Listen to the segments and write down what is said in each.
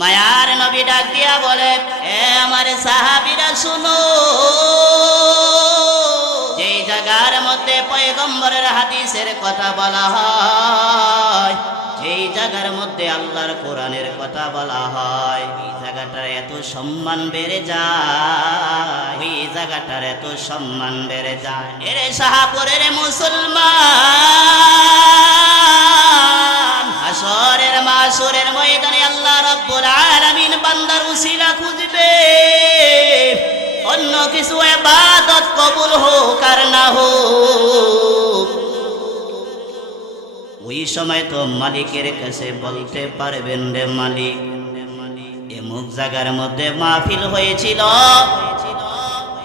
মায়ার নবী ডাক দিয়া বলে, এ আমার সাহাবিরা, শুনো। যেই জায়গার মধ্যে পয়গম্বরের হাদিসের কথা বলা হয়, যেই জায়গার মধ্যে আল্লাহর কোরআনের কথা বলা হয়, এই জায়গাটার এত সম্মান বেড়ে যায়, এই জায়গাটার এত সম্মান বেড়ে যায়। এরে শাহাপুরের মুসলমান হাসরের মাসুরের ময়দানে আল্লাহ রব্বুল আলামিন বান্দার উসিলা খুঁজবে। অন্য কিছু ইবাদত কবুল হোক আর না হোক। ওই সময় তো মালিকের কাছে বলতে পারবেন রে মালিক, এমুক জায়গার মধ্যে মাহফিল হয়েছিল।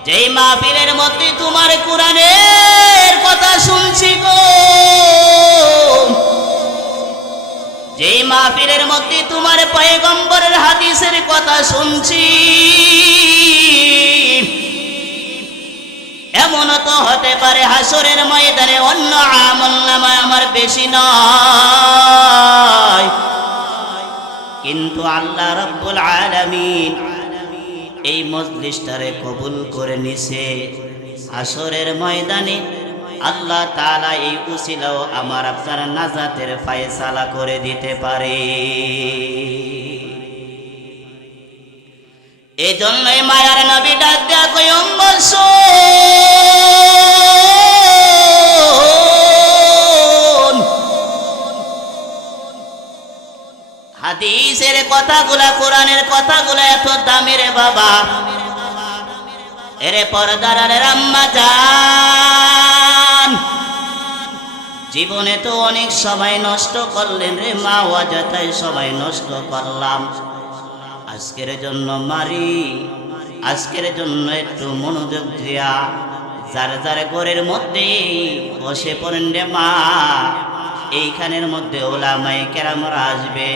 যেই মাহফিলের মধ্যে তোমার কোরআনের কথা শুনছি গো। মাহফিলের মধ্যে তোমার পয়গম্বরের হাদিসের কথা শুনছি। এমন তো হতে পারে হাসরের ময়দানে অন্য আমল নামায় আমার বেশি নয়। কিন্তু আল্লাহ রব্বুল আলামিন এই মজলিসটারে কবুল করে নিছে। আসরের ময়দানে আল্লাহ তালা এই উসিলাও আমার আপনার নাজাতের ফায়সালা করে দিতে পারে। এই জন্যই মায়ার নবী ডাক দেয়া কই অম্বল। হাদিসের কথাগুলা, কোরআনের কথাগুলা এত দামি রে বাবা। এরে পর্দার রাম্মা যান জীবনে তো অনেক সময় নষ্ট করলেন রে মা অযথায় সবাই নষ্ট করলাম। আজকের জন্য মারি, আজকের জন্য একটু মনোযোগ দিয়া, যার যার ঘরের মধ্যে বসে পড়েন রে মা, এইখানের মধ্যে ওলামাই কেরামরা আসবে,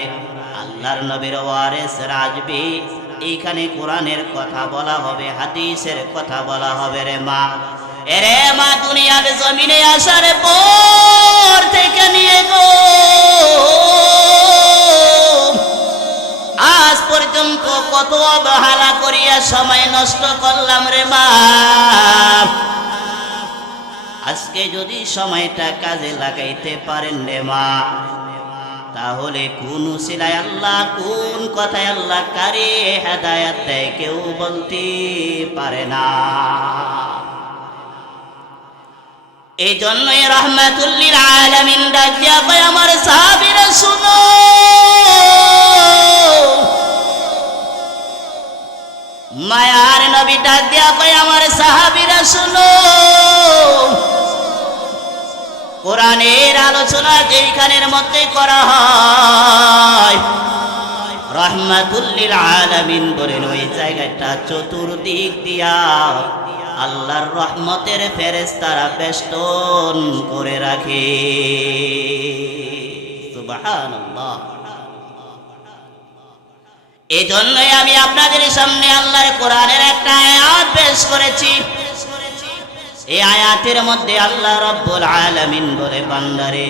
আল্লাহর নবীর ওয়ারেসরা আসবে, এইখানে কোরআনের কথা বলা হবে, হাদিসের কথা বলা হবে রে মা। এরে মা দুনিয়ার জমিনে আসার পর থেকে নিয়ে গো। আজ পর্যন্ত কত অবহেলা করিয়া সময় নষ্ট করলাম রে মা। আজকে যদি সময়টা কাজে লাগাইতে পারেন রে মা, তাহলে কোন সিলাই আল্লাহ, কোন কথায় আল্লাহ কারে হেদায়াত দেয় কেউ বলতে পারে না। এই জন্যই রহমাতুল্লিল আলামিন ডাক দিয়া আমার সাহাবীরা শুনো। মায়ার নবী ডাক দিয়া কয়, আমার সাহাবীরা শুনো। কোরআনের আলোচনা যেইখানের মধ্যে করা হয়, রহমাতুল্লিল আলামিন বলেন ওই জায়গাটা চতুর্দিক দিয়া। আল্লাহর রহমতের ফেরেশতারা বেষ্টন করে রাখে। এই জন্যই আমি আপনাদের সামনে আল্লাহর কোরআনের একটা আয়াত পেশ করেছি। এই আয়াতের মধ্যে আল্লাহ রব্বুল আলামিন বলে, বান্দারে,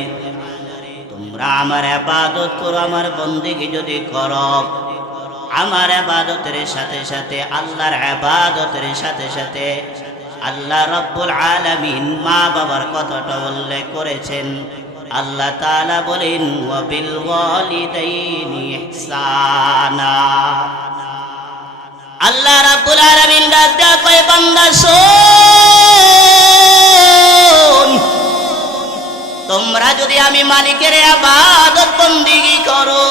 তোমরা আমার আবাদত করো, আমার বন্দিকে যদি করো আমার আবাদতের সাথে সাথে, আল্লাহর আবাদতের সাথে সাথে আল্লাহ রব্বুল আলামিন মা বাবার কথাটা উল্লেখ করেছেন। আল্লাহ তাআলা বলেন আল্লাহ রাব্বুল আলামিন তোমরা যদি আমি মালিকের আবাদত বন্দিগি করো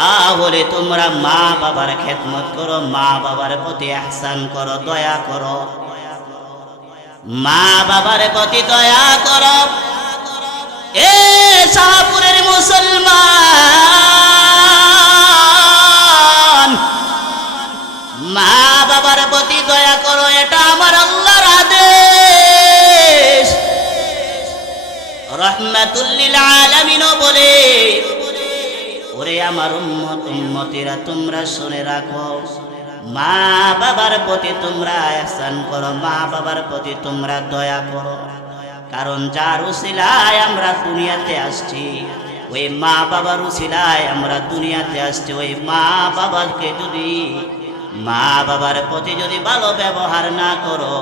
তাহলে তোমরা মা বাবার খেদমত করো, মা বাবার প্রতি আহসান করো, দয়া করো। মা বাবার প্রতি দয়া করো। এ শাহপুরের মুসলমান, মা বাবার প্রতি দয়া করো, এটা আমার আল্লাহর আদেশ। রহমাতুল্লিল আলামিনও বলে ওরে আমার উম্মত, উম্মতিরা তোমরা শুনে রাখো। মা বাবার প্রতি তোমরা আহসান করো, মা বাবার প্রতি তোমরা দয়া করো। কারণ যার উসিলায় আমরা দুনিয়াতে আসছি, ওই মা বাবার উসিলায় আমরা দুনিয়াতে আসছি। ওই মা বাবাকে যদি, মা বাবার প্রতি যদি ভালো ব্যবহার না করো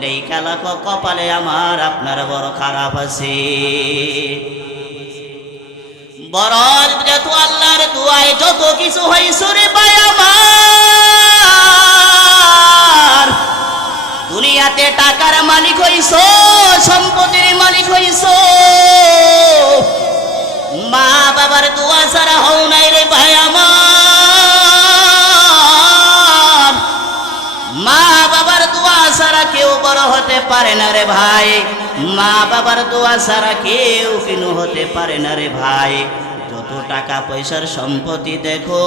লেখা লাখো কপালে আমার আপনার বড় খারাপ আছে। বড় যেহেতু আল্লাহর দুয়ায় যত কিছু হয়েছে রে ভাই আমার। দুনিয়াতে টাকার মালিক হইছ, সম্পত্তির মালিক হইছ। মা বাবার দোয়া ছাড়া হও নাই রে ভাই আমার। মা কেউ বড় হতে পারে না রে ভাই। মা বাবার দোয়া ছাড়া কেউ কিনু হতে পারে না রে ভাই। যত টাকা পয়সার সম্পত্তি দেখো,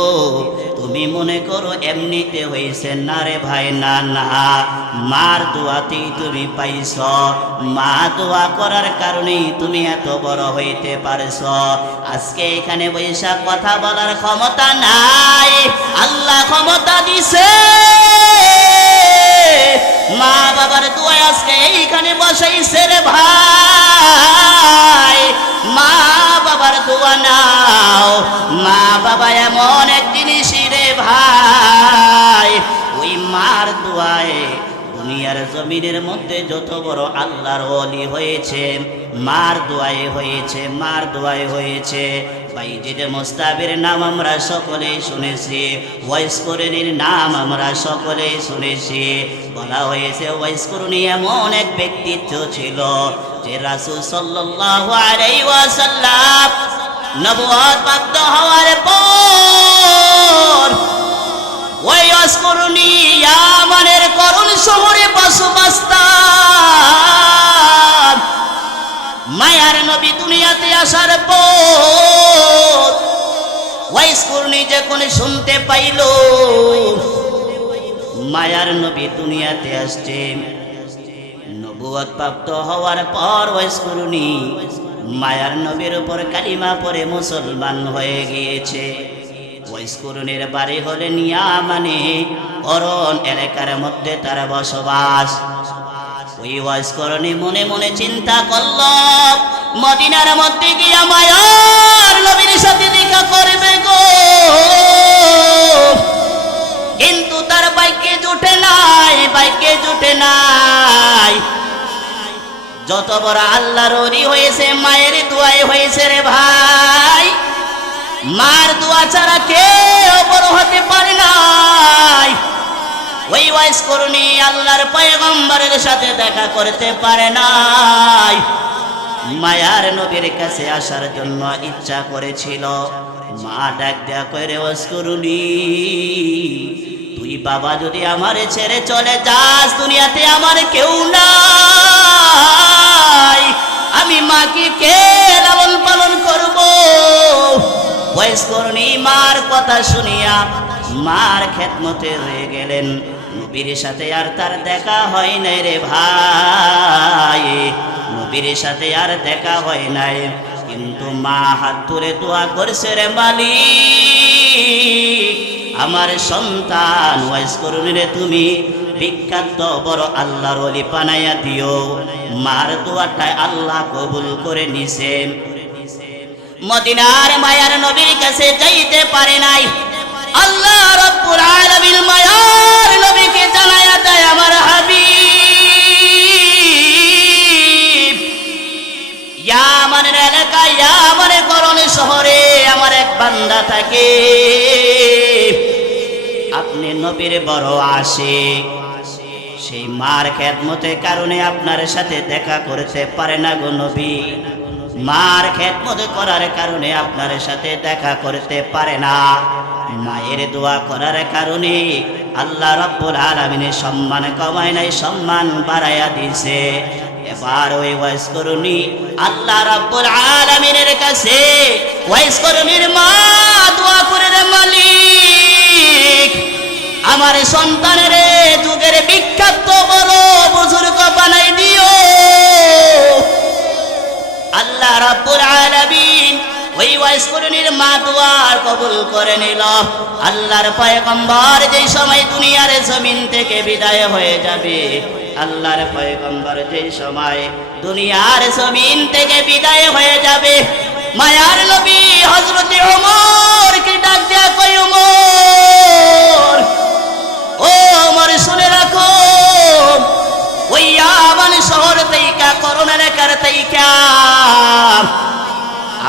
তুমি মনে করো এমনিতে হয়েছে। না রে ভাই, না না। মার দোয়াতেই তুমি পাইছ। মা দোয়া করার কারণেই তুমি এত বড় হইতে পারছ। আজকে এখানে বৈশাখ কথা বলার ক্ষমতা নাই। আল্লাহ ক্ষমতা দিছে। মা বাবার দোয়া আজকে এইখানে বসাইছে রে ভাই। মা বাবার দোয়া নাও। মা বাবা এমন এক জিনিস রে ভাই। ওই মার দোয়ায় দুনিয়ার জমিনের মধ্যে যত বড় আল্লাহর অলি হয়েছে, মার দোয়ায় হয়েছে, মার দোয়ায় হয়েছে। বাইজিদ নাম আমরা সকলেই শুনেছি, ওয়াইস করিনীর নাম আমরা সকলেই শুনেছি। বলা হয়েছে, ওয়াইস করুনি এমন এক ব্যক্তিত্ব ছিল যে রাসূল সাল্লাল্লাহু আলাইহি ওয়াসাল্লাম নবুয়ত প্রাপ্ত হওয়ার পর ওই অস্করণী ইয়ামানের করুণ শহরে বসবাস্তান মায়ার নবী দুনিয়াতে আসার পর ওয়াইস্করণী যখন শুনতে পাইল। মায়ার নবী দুনিয়াতে আসছে। নবুয়ত প্রাপ্ত হওয়ার পর ওয়াইস্করণী মায়ার নবীর উপর কালিমা পরে মুসলমান হয়ে গিয়েছে। ওয়াইস্করণের বাড়ি হলে নিয়া মানে অরণ এলাকার মধ্যে তার বসবাস। ওই ওয়াইস্করণী মনে মনে চিন্তা করল, মদিনার মধ্যে গিয়া মায়ার নবীর সাথে দেখা করবে গো। কিন্তু তার বাইকে জুটে নাই, বাইকে জুটে নাই। যত বড় আল্লাহর হয়েছে, মায়ের দোয়াই হয়েছে রে ভাই। মার দোয়া ছাড়া কেউ বড় হতে পারে নাই। ওই ওয়াইস করুনি আল্লাহর পয়গম্বরের সাথে দেখা করতে পারে নাই। মায়ার নবীর কাছে আসার জন্য ইচ্ছা করেছিল। মা ডাক দেয়া করে ওয়াইস করুনি তুই বাবা যদি আমারে ছেড়ে চলে যাস, দুনিয়াতে আমার কেউ নাই। আমি মাকে কে লালন পালন করব? বয়স করুনি মার কথা শুনিয়া মার খেদমতে রয়ে গেলেন। নবীর সাথে আর তার দেখা হয় নাই রে ভাই। নবীর সাথে আর দেখা হয় নাই, কিন্তু মা হাত তুলে দোয়া করছে রে মালিক, আমার সন্তান ওয়াইস রে তুমি। বিখ্যাত বড় আল্লাহর অলি পানাইয়া দিও। মার দোয়াটায় আল্লাহ কবুল করে নিছে। মদিনার মায়ার নবীর কাছে যাইতে পারে নাই। আল্লাহ রব্বুল আলামিন মায়ার নবীকে জানায়া দেয় আমার হাবিব। ইয়ামানের এলাকায় ইয়ামানের করণ শহরে আমার এক বান্দা থাকে। আপনি নবীর বড় আসে সেই মার খেদমতে কারণে আপনার সাথে দেখা করতে পারে না গো নবী। মার খেদমত করার কারণে আপনার সাথে দেখা করতে পারে না। মায়ের দোয়া করার কারণে আল্লাহ রব্বুল আলমিনের সম্মান কমায় নাই, সম্মান বাড়াইয়া দিছে এবার ওই ওয়াইস করুনি আল্লাহ রব্বুল আলমিনের কাছে ওয়াইস করুনির মা দোয়া করে রে মালিক। আমার সন্তানের যুগের বিখ্যাত বড় বুজুর্গ বানাই দিও। আল্লাহ রাব্বুল আলামিন ওই ওয়াইস করুনির মা দুয়ার কবুল করে নিল। আল্লাহর পয়গম্বর যেই সময় দুনিয়ার জমিন থেকে বিদায় হয়ে যাবে, আল্লাহর পয়গম্বর যেই সময় দুনিয়ার জমিন থেকে বিদায় হয়ে যাবে, মায়ার নবী হজরতে ওমর কে ডাক দেয়া কই ওমর, ও ওমর, শুনে রাখো ওই শহর তেইকা করোনা রেখার তেইকা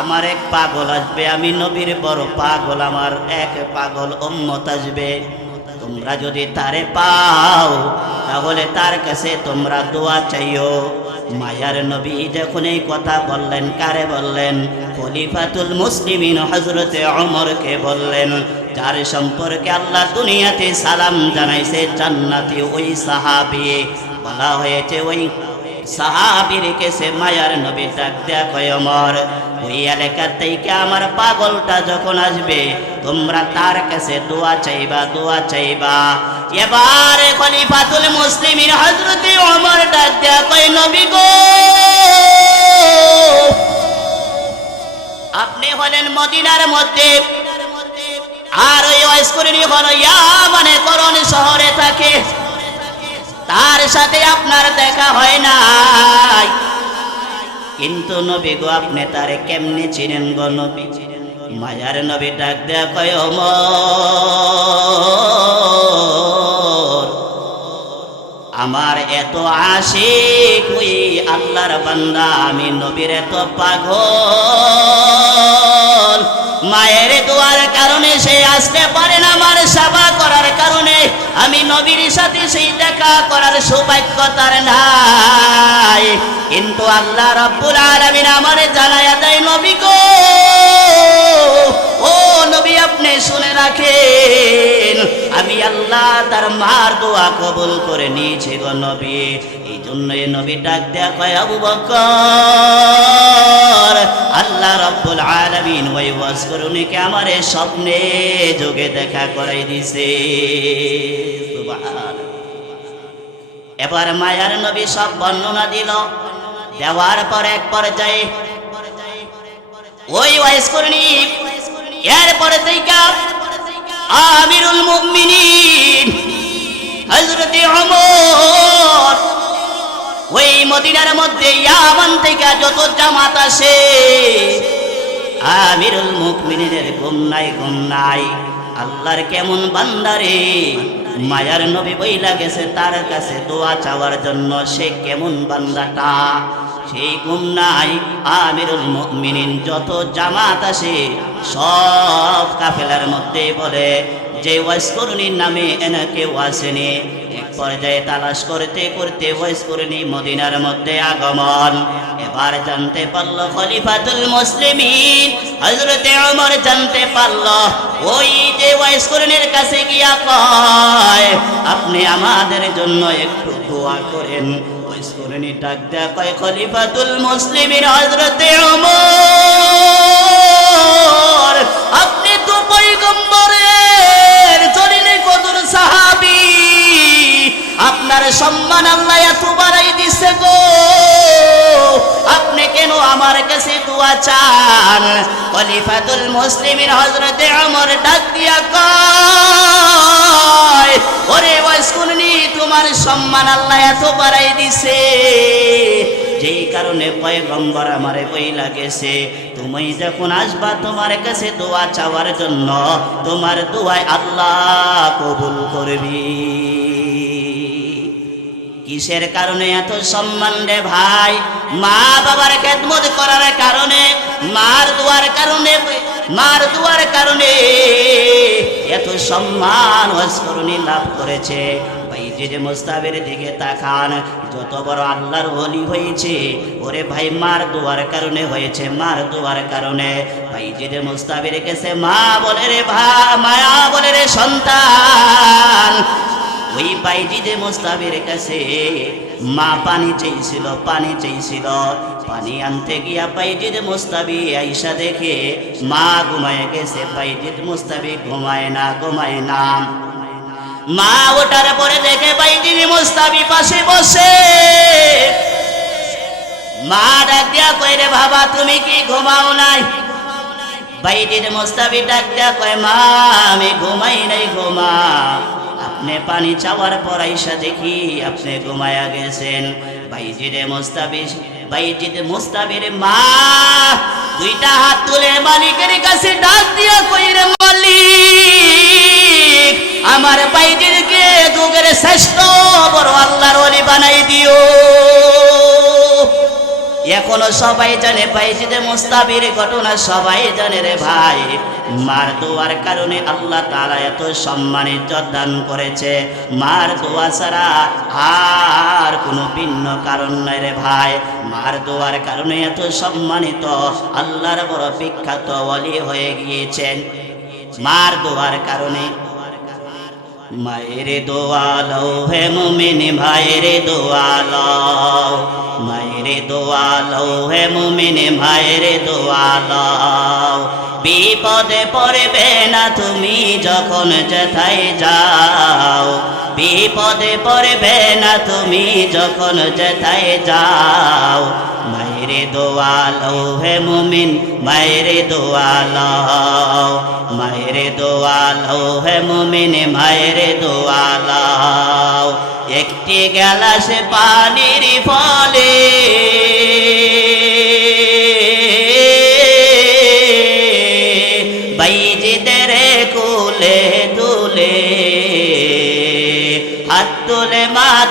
আমার এক পাগল আসবে, আমি নবীর বড় পাগল, আমার এক পাগল উম্মত আসবে। তোমরা যদি তারে পাও, তাহলে তার কাছে তোমরা দোয়া চাইও। মায়ার নবী যখন এই কথা বললেন, কারে বললেন? খলিফাতুল মুসলিমিন হজরতে অমরকে বললেন, যার সম্পর্কে আল্লাহ দুনিয়াতে সালাম জানাইছে, জান্নাতি ওই সাহাবি। বলা হয়েছে, ওই সাহাবির কেসে মায়ার নবী ডাক কয় অমর ওই এলাকার থেকে আমার পাগলটা যখন আসবে, তোমরা তার কাছে দোয়া চাইবা দোয়া চাইবা। এবার খলিফাতুল মুসলিমিন হজরতে অমর ডাক নবী গো, আপনি হলেন মদিনার মধ্যে, আর ওই হলো তার সাথে আপনার দেখা হয় নাই। কিন্তু নবী গো, আপনি তারে কেমনে চিনেন গো নবী? মায়ার নবী ডাক দেয়া কয় আমার এত আশিক, ওই আল্লাহর বান্দা, আমি নবীর এত পাগল। মায়ের দোয়ার কারণে সে আসতে পারে না আমার সেবা করার কারণে। আমি নবীর সাথে সেই দেখা করার সৌভাগ্য তার নাই। কিন্তু আল্লাহ রব্বুল আলামিন আমারে জানায়া দেয়, নবী গো, ও নবী আপনি শুনে রাখেন, আমি আল্লাহ তার মার দোয়া কবুল করে নিয়েছি গো নবী। এই জন্য এই নবী ডাক দেয়া কয়, আবু বকর আল্লাহ রব্বুল আলামিন, ওই ওয়াজ করুনিকে আমার স্বপ্নে যোগে দেখা করাই দিছে। এবার মায়ার নবী সব বর্ণনা দিল। দেওয়ার পর এক পর্যায়ে ওই ওয়াইস করনি এরপরে থেকে আমিরুল মুমিনিন, হযরতে ওমর ওই মদিনার মধ্যে ইয়ামান থেকে যত জামাত আসে, আমিরুল মুকমিনের ঘুম নাই আল্লাহর কেমন বান্দারে মায়ার নবী বইলা গেছে, তার কাছে দোয়া চাওয়ার জন্য সে কেমন বান্দাটা? সেই ঘুম নাই। আমিরুল মুমিনিন যত জামাত আসে সব কাফেলার মধ্যে বলে, যে ওয়াইসকরণীর নামে এনে কেউ আসেনি। এক পর্যায়ে তালাশ করতে করতে ওয়াইসকরণী মদিনার মধ্যে আগমন। এবার জানতে পারল খলিফাতুল মুসলিমিন। হজরতে ওমর জানতে পারল, ওই যে ওয়াইসকরণীর কাছে গিয়া কয়, আপনি আমাদের জন্য একটু দোয়া করেন। ওয়াইসকরণী ডাক দেয় কয় খলিফাতুল মুসলিমের হজরতে ওমর। আপনি তো পয়গম্বরের জলিলে কদর সাহাবী। আপনার সম্মান আল্লাহ এত বাড়াই দিছে গো। আপনি কেন আমার কাছে দোয়া চান? খলিফাতুল মুসলিমিন হযরতে ওমর ডাক দিয়া কয়, ওরে ওয়াইসকুলনি তোমার সম্মান আল্লাহ এত বাড়াই দিছে। যেই কারণে পয়গম্বর আমারে বই লাগেছে তুমি যখন আসবা তোমার কাছে দোয়া চাওয়ার জন্য, তোমার দোয়ায় আল্লাহ কবুল করবি। কিসের কারণে এত সম্মান রে ভাই? মা বাবার খেদমত করার কারণে, মার দুয়ার কারণে, মার দুয়ার কারণে এত সম্মান হস্করণী লাভ করেছে। যে মোস্তাবের দিকে তাকান, যত বড় আল্লাহর হলি হয়েছে, ওরে ভাই, মার দুয়ার কারণে হয়েছে, মার দুয়ার কারণে। ভাই যে যে মোস্তাবের কাছে মা বলে রে ভা, মায়া বলে রে সন্তান। ওই বাইজিদে মোস্তাবের কাছে মা পানি চেয়েছিল পানি চেয়েছিল। পানি আনতে গিয়া বাইজিদ মোস্তাবি আইসা দেখে মা ঘুমায় গেছে, বাইজিদ মোস্তাবি ঘুমায় না ঘুমায় না। মা ওটার পরে দেখে বাইজিদ মোস্তাবি পাশে বসে। মা ডাক দিয়া কই রে বাবা, তুমি কি ঘুমাও নাই? বাইজিদ মোস্তাবি ডাক দিয়া কয়, মা, আমি ঘুমাই নাই, ঘুমা। আপনি পানি চাওয়ার পর আইসা দেখি আপনি ঘুমায়া গেছেন। বাইজিরে মোস্তাবির বাইজিদে মোস্তাবির মা দুইটা হাত তুলে মালিকের কাছে ডাক দিয়া কইরে মালিক, আমার বাইজিরকে দুগের শ্রেষ্ঠ বড় আল্লাহর ওলি বানাই দিও। এখনও সবাই জানে বাইজিদে মুস্তাবির ঘটনা সবাই জানে রে ভাই। মার দোয়ার কারণে আল্লাহ তারা এত সম্মানিত দান করেছে। মার দোয়া ছাড়া আর কোনো ভিন্ন কারণ নাই রে ভাই। মার দোয়ার কারণে এত সম্মানিত আল্লাহর বড় বিখ্যাত ওলি হয়ে গিয়েছেন। মার দোয়ার কারণে মায়ের দোয়ালো হে মুমিন, ভাইয়ের দোয়ালো মায়ের দোয়ালো হে মুমিন রে দোয়ালো বিপদে পড়বে না তুমি যখন যেথায় যাও। বিপদে পড়বে না তুমি যখন যেথায় যাও। মায়ের দোয়ালো হে মুমিন, মায়ের দোয়ালো। মায়ের দোয়ালো হে মুমিন, মায়ের দোয়ালো। একটি গ্যালাস পানির ফলে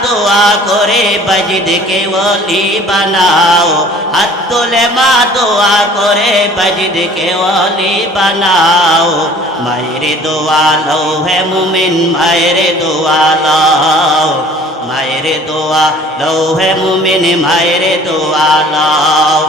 দোয়া করে বাজিদকে ওলি বানাও হাত তুলে মা দোয়া করে বাজিদকে ওলি বানাও মায়ের দোয়া লও হে মুমিন মায়ের দোয়া লও মায়ের দোয়া লও হে মুমিন মায়ের দোয়া লও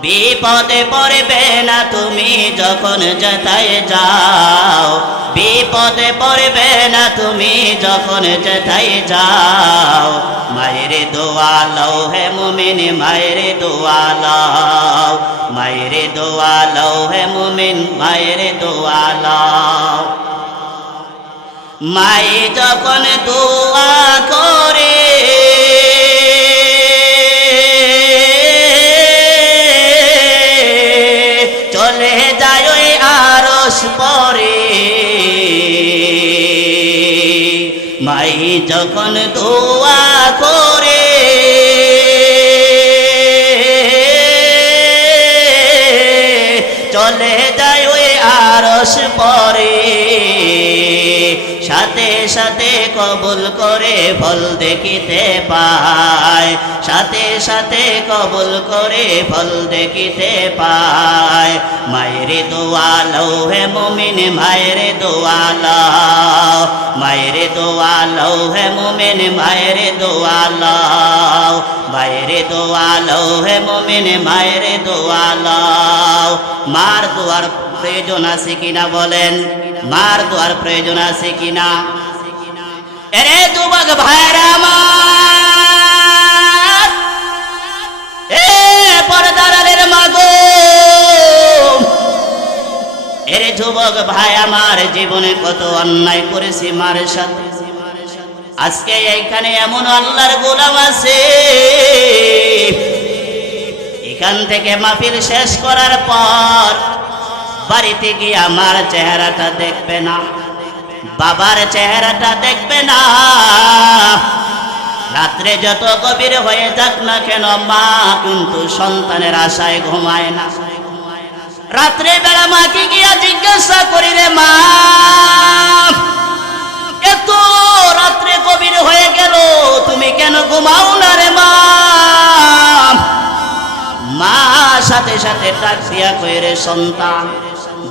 বিপদে পড়বে না তুমি যখন যেথায় যাও। বিপদে পড়বে না তুমি যখন যেথায় যাও। মায়ের দোয়া লও হে মুমিন, মায়ের দোয়া লও। মায়ের দোয়া লও হে মুমিন, মায়ের দোয়া লও। মাই যখন দোয়া মাই যখন দোয়া করে চলে যায় ওই আরস পরে। সাথে সাথে কবুল করে ফল দেখিতে পায়। সাথে সাথে কবুল করে ফল দেখিতে পায়। মায়ের দোয়ালো হে মুমিন, মায়ের দোয়ালা। মায়ের দোয়ালো হে মুমিন, মায়ের দোয়ালা। মায়ের দোয়ালো হে মুমিন, মায়ের দোয়ালা। মার দোয়ার প্রয়োজন আছে কিনা বলেন? মার দোয়ার প্রয়োজন আছে কিনা? এরে যুবক ভাইরা আমার। এ পর্দারের মাগো। এরে যুবক ভাই, আমার জীবনে কত অন্যায় করেছি মার সাথে। আজকে এইখানে এমন আল্লাহর গোলাম আছে। এখান থেকে মাহফিল শেষ করার পর বাড়িতে গিয়ে আমার চেহারাটা দেখবে না। বাবার চেহারাটা দেখবে না। রাত্রে যত গভীর হয়ে যাক না কেন, মা কিন্তু সন্তানের আশায় ঘুমায় না। রাত্রে বেলা মাকে গিয়া জিজ্ঞাসা করি রে মা, এত রাত্রে গভীর হয়ে গেল, তুমি কেন ঘুমাও না রে মা? মা সাথে সাথে ডাক দিয়া কইরে সন্তান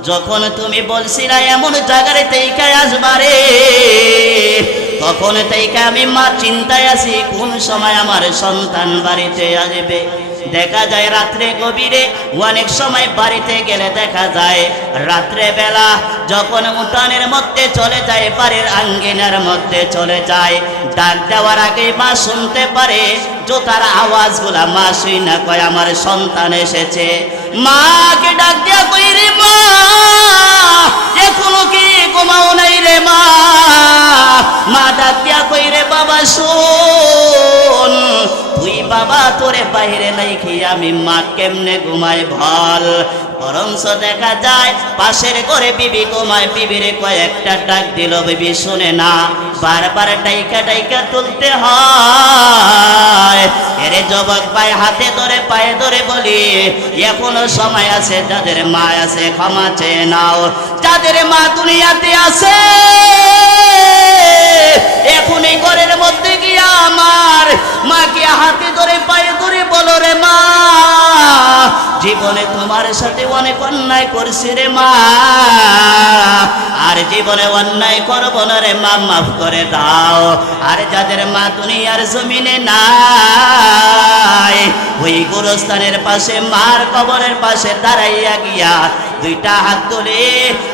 যখন তুমি বলছিলা এমন জায়গায় তেইকায় আসবারে তখন তেইকা আমি মা চিন্তায় আছি, কোন সময় আমার সন্তান বাড়িতে আসবে? দেখা যায় রাত্রে গভীরে, অনেক সময় বাড়িতে গেলে দেখা যায় রাত্রে বেলা যখন উঠানের মধ্যে চলে যায়, বাড়ির আঙ্গিনার মধ্যে চলে যায়, ডাক দেওয়ার আগে মা শুনতে পারে, জোতার আওয়াজগুলা, মা, শুই না কয়, আমার সন্তান এসেছে। মাকে ডাক দিয়া কই রে মা, এখনও কি ঘুমাও নাই রে মা? মা ডাক দিয়া কই রে বাবা, শোন। বাবা তোরে বাইরে নাই কি আমি মা কেমনে ঘুমাই ভালো? বরংস দেখা যায়, পাশের ঘরে বিবি ঘুমায়, বিবিরে কয়েকটা ডাক দিল, বিবি শুনে না, বারবার টাইকা টাইকা তুলতে হয়। এরে যুবক ভাই, হাতে ধরে, পায়ে ধরে বলি, এখনও সময় আছে, যাদের মা আছে, ক্ষমা চেয়ে নাও। যাদের মা দুনিয়াতে আছে এখন এই ঘরের মধ্যে গিয়া আমার মাকে হাতে ধরে পায়ে ধরে বলো রে মা। জীবনে তোমার সাথে অনেক অন্যায় করছি রে মা। আর জীবনে অন্যায় করব না রে মা, মাফ করে দাও। আর যাদের মা দুনিয়ার জমিনে নাই, ওই গুরুস্থানের পাশে, মার কবরের পাশে দাঁড়াইয়া গিয়া দুইটা হাত তুলে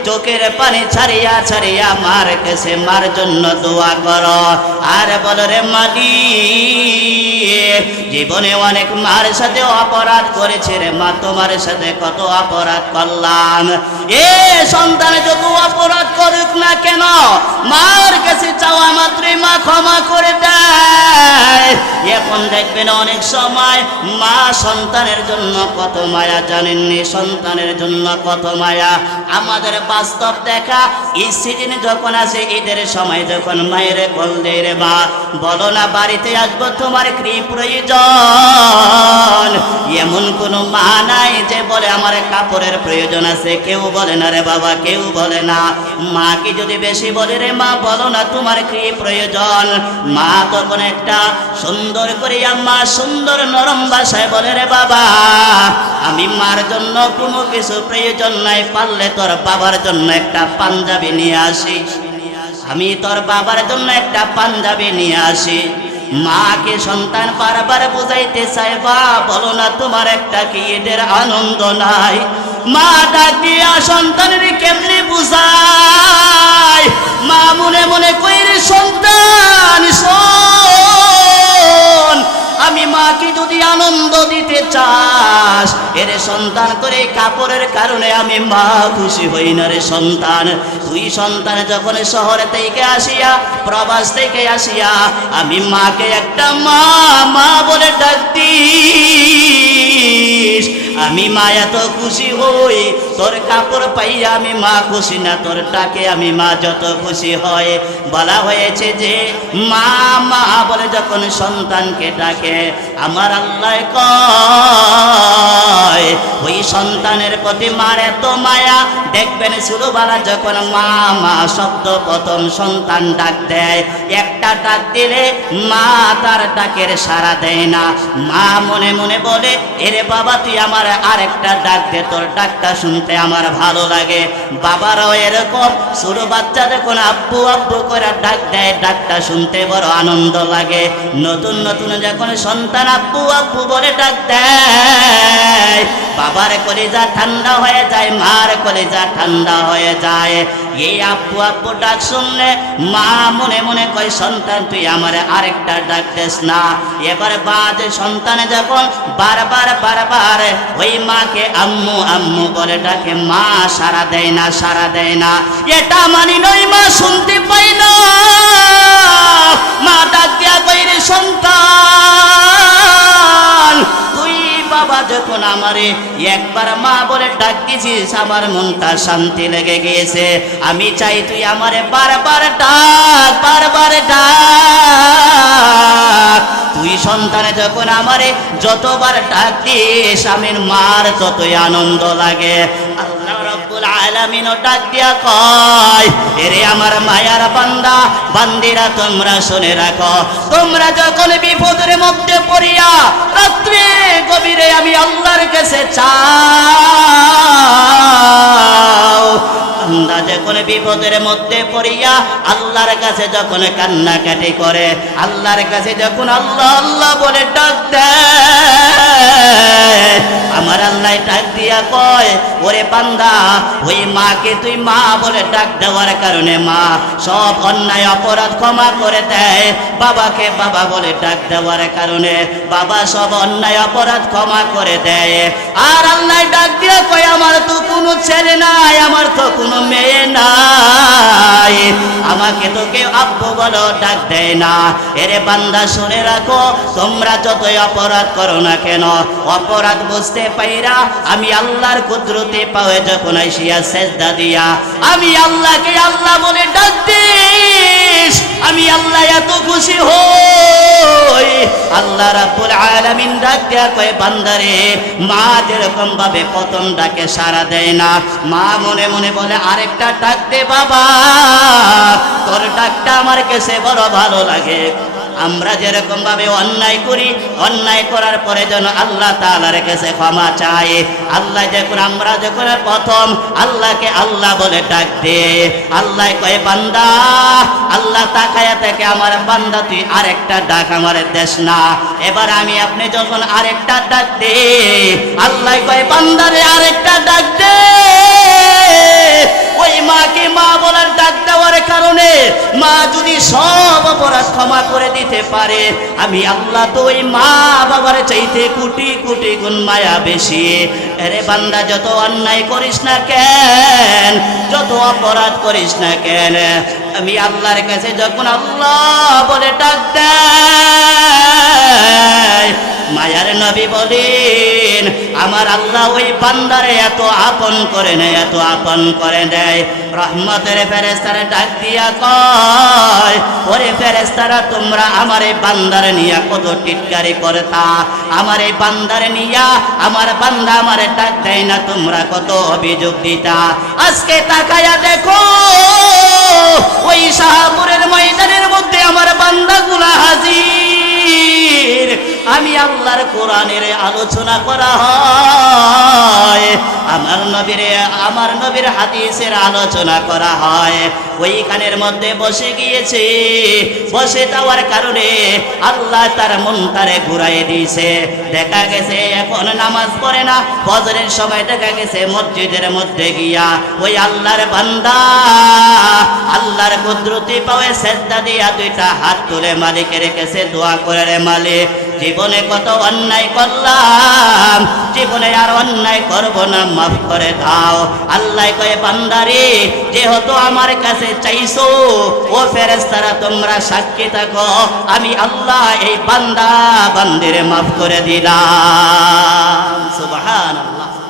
চোখের পানি ছাড়িয়া ছাড়িয়া মার কেসে মার জন্য দোয়া করো। আর বল রে মালি জীবনে অনেক মার সাথে অপরাধ করেছে রে মা, তোমার সাথে কত অপরাধ করলাম। এ সন্তান যত অপরাধ করুক না কেন, মার কাছে চাওয়া মাত্রই মা ক্ষমা করে দেয়। এখন দেখবেন অনেক সময় মা সন্তানের জন্য কত মায়া জানেননি, সন্তানের জন্য কত মায়া আমাদের বাস্তব দেখা, এই সিজনে যখন আসে, ঈদের সময় যখন মায়ের বল রে মা, বলো না, বাড়িতে আসব তোমার কি প্রয়োজন? এমন কোনো মা নাই যে বলে, আমার কাপড়ের প্রয়োজন আছে। কেউ বলে না রে বাবা, কেউ বলে না। মাকে যদি বেশি বলে, রে মা, বলো না, তোমার কি প্রয়োজন? মা তখন একটা সুন্দর করে আম্মা, সুন্দর নরম ভাষায় বলে, রে বাবা, আমি মার জন্য কোনো কিছু প্রয়োজন নাই পারলে তোর বাবার জন্য একটা পাঞ্জাবি নিয়ে আসি। আমি তোর বাবার জন্য একটা পাঞ্জাবি নিয়ে আসি। মাকে সন্তান বারবার বুঝাইতে চাই বা, বলো না তোমার একটা কি এদের আনন্দ নাই? মা ডাক দিয়া সন্তানের কেমনি বুঝায়? মা মনে মনে কইরে, সন্তান, শোন। আমি মাকে যদি আনন্দ দিতে চাস, এরে সন্তান করে কাপড়ের কারণে আমি মা খুশি হই না রে সন্তান। তুই সন্তান যখন শহরে থেকে আসিয়া, প্রবাস থেকে আসিয়া, আমি মাকে একটা মা মা বলে ডাক দিস। আমি মা এত খুশি হই তোর কাপড় পাইয়া আমি মা খুশি না, তোর ডাকে আমি মা যত খুশি হয়। বলা হয়েছে যে, মা মা বলে যখন সন্তানকে ডাকে, আমার আল্লাহ কয়, ওই সন্তানের প্রতি মার এত মায়া। দেখবেন ছোটবেলা যখন মা মা শব্দ প্রথম সন্তান ডাক দেয়, একটা ডাক দিলে মা তার ডাকের সাড়া দেয় না। মা মনে মনে বলে, এরে বাবা, তুই আমার আরেকটা ডাক দে, তোর ডাকটা শুনতে আমার ভালো লাগে। বাবারাও এরকম। ছোট বাচ্চা যখন আব্বু আব্বু করে ডাক দেয়, ডাকটা শুনতে বড় আনন্দ লাগে। নতুন নতুন যখন সন্তান আব্বু আব্বু বলে ডাক দেয়, বাবার কলেজা ঠান্ডা হয়ে যায়, মার কলেজা ঠান্ডা হয়ে যায়। এই আব্বু আব্বু ডাক শুনলে মা মনে মনে কয়, সন্তান, তুই আমার আরেকটা ডাক দেস না। এবার বাদ সন্তানে যখন বারবার বারবার, ওই মাকে আম্মু আম্মু বলে ডাকে মা সারা দেয় না, সারা দেয় না। এটা মানি নই মা শুনতে পাই না। মা ডাক দিয়া কইরে, সন্তান বাবা যখন আমারে একবার মা বলে ডাক দিছিস আমার মনটা শান্তি লেগে গিয়েছে। আমি চাই তুই আমারে বারবার ডাক বারবার ডাক। তুই সন্তানে যখন আমারে যতবার ডাক দিস আমির মার ততই আনন্দ লাগে। আল্লাহ রব্বুল আলামিনও ডাক দিয়া কয়, এরে আমার মায়ার বান্দা, বান্দিরা তোমরা শুনে রাখো, তোমরা যখন বিপদের মধ্যে পড়িয়া রাত্রে গভীরে আমি আল্লাহর কাছে চাও বান্দা যখন বিপদের মধ্যে পড়িয়া আল্লাহর কাছে যখন কান্নাকাটি করে, আল্লাহর কাছে যখন আল্লাহ আল্লাহ বলে, ডাক দেয় আমার আল্লাহ ডাক দিয়া কয়, ওরে বান্দা, ওই মাকে তুই মা বলে ডাক দেওয়ার কারণে মা, সব অন্যায়, অপরাধ ক্ষমা করে দেয়। বাবাকে বাবা বলে ডাক দেওয়ার কারণে বাবা সব অন্যায়, অপরাধ ক্ষমা করে দেয়। আর আল্লাহ ডাক দিয়া কয়, আমার তো কোনো ছেলে নাই, আমার তো কোনো মেয়ে নাই আমাকে আব্বু বলো, ডাক দেয় না। এরে বান্দা, শুনে রাখো, তোমরা যতই অপরাধ করো না কেন, অপরাধ বুঝতে পাইরা আমি আল্লাহর কুদরতে পাওয়ে যখন আইসিয়া সেজদা দিয়া, আমি আল্লাহকে আল্লাহ বলে ডাক দিস আমি আল্লাহ এত খুশি হই। আল্লাহ রাব্বুল আলামিন ডাক দেয়া কয়, বান্দারে, মা যেরকম ভাবে প্রথম ডাকে সাড়া দেয় না, মা মনে মনে বলে, আরেকটা ডাক দে বাবা, তোর ডাকটা আমার কাছে বড় ভালো লাগে। আমরা যেরকম ভাবে অন্যায় করি, অন্যায় করার পরে যেন আল্লাহ তাআলার কাছে ক্ষমা চাই আল্লাহ যখন আমরা যখন প্রথম, আল্লাহকে আল্লাহ বলে ডাক দে। আল্লাহ কয়, বান্দা, আল্লাহ তাকায়া থেকে আমার বান্দা, তুই আরেকটা ডাক আমার দেশ না। এবার আমি আপনি যখন আরেকটা ডাক দে, আল্লাহ কয় বান্দারে আরেকটা ডাক দে। ওই মাকে মা বলার ডাক দেওয়ার কারণে মা যদি সব অপরাধ ক্ষমা করে দিতে পারে, আমি আল্লাহ তো ওই মা বাবার চাইতে কোটি কোটি গুণ মায়া বেশি। আরে বান্দা, যত অন্যায় করিস না কেন, যত অপরাধ করিস না কেন, আমি আল্লাহর কাছে যখন আল্লাহ বলে ডাক দেয় মায়ার নবী বলেন, আমার আল্লাহ ওই বান্দারে এত আপন করে নেয় এত আপন করে দেয়। রহমতের ফেরেস্তারে ডাক দিয়া কয়, ওরে ফেরেস্তারা তোমরা আমার এই বান্দারে নিয়া কত টিটকারি করতা? আমার এই বান্দারে নিয়া, আমার বান্দা আমারে ডাক দেয় না, তোমরা কত অভিযোগ দিতা? আজকে তাকায়া দেখো, ওই শাহপুরের ময়দানের মধ্যে আমার বান্দাগুলা হাজির। আমি আল্লাহর কোরআনের আলোচনা করা হয়। আমার নবীর আমার নবীর হাদিসের আলোচনা করা হয়। ওইখানের মধ্যে বসে গিয়েছে। বসে যাওয়ার কারণে আল্লাহ তার মন তারে ঘুরাই দিয়েছে। দেখা গেছে এখন নামাজ পড়ে না। বজরের সময় দেখা গেছে মসজিদের মধ্যে গিয়া ওই আল্লাহর বান্দা, আল্লাহর কুদরতি পাওয়ে সেজদা দিয়া দুইটা হাত তুলে মালিকের কাছে দোয়া করে রে মালিক। জীবনে কত অন্যায় করলাম, জীবনে আর অন্যায় করব না, মাফ করে দাও। আল্লাহ কয়ে, বান্দারে, যেহেতু আমার কাছে চাইছো, ও ফেরেস্তারা তোমরা সাক্ষী থাকো, আমি আল্লাহ এই বান্দা, বান্দিরে মাফ করে দিলাম। সুবহানাল্লাহ।